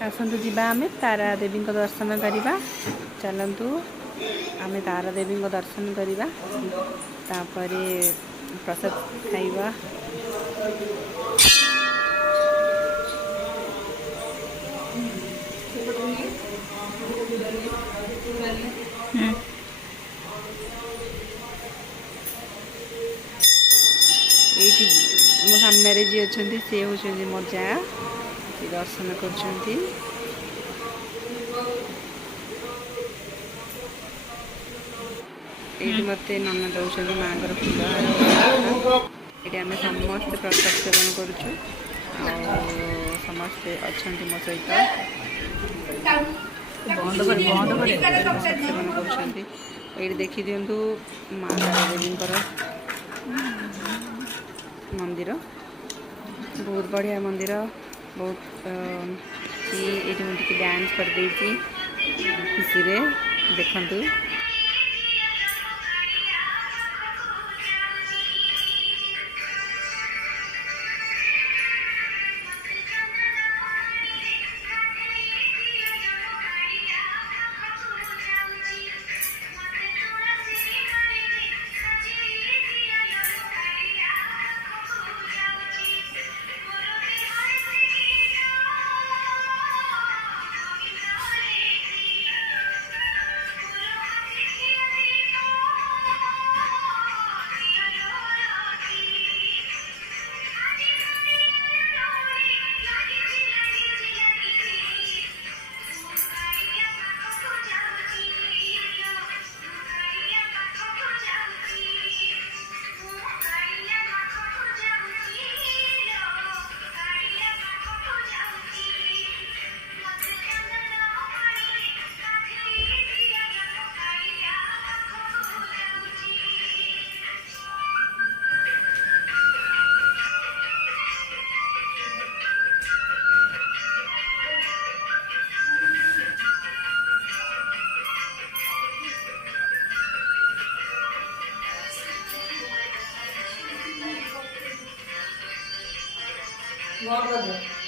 आसतु जीवा आमे तारा देवी दर्शन करवा। चलतु आमे तारा देवी दर्शन करवा तापर प्रसाद खाइबा। ये मो सामने जी अच्छा सी हूँ मजा दर्शन कर मत नना दौरान माँ फूल ये आम समस्ते प्रसाद सेवन करुचु समस्ते अच्छा मो सहित सेवन कर देखी दिंतु माँ देवी मंदिर बहुत बढ़िया मंदिर बहुत ये डांस कर खुशी रे देखंतु। What was it?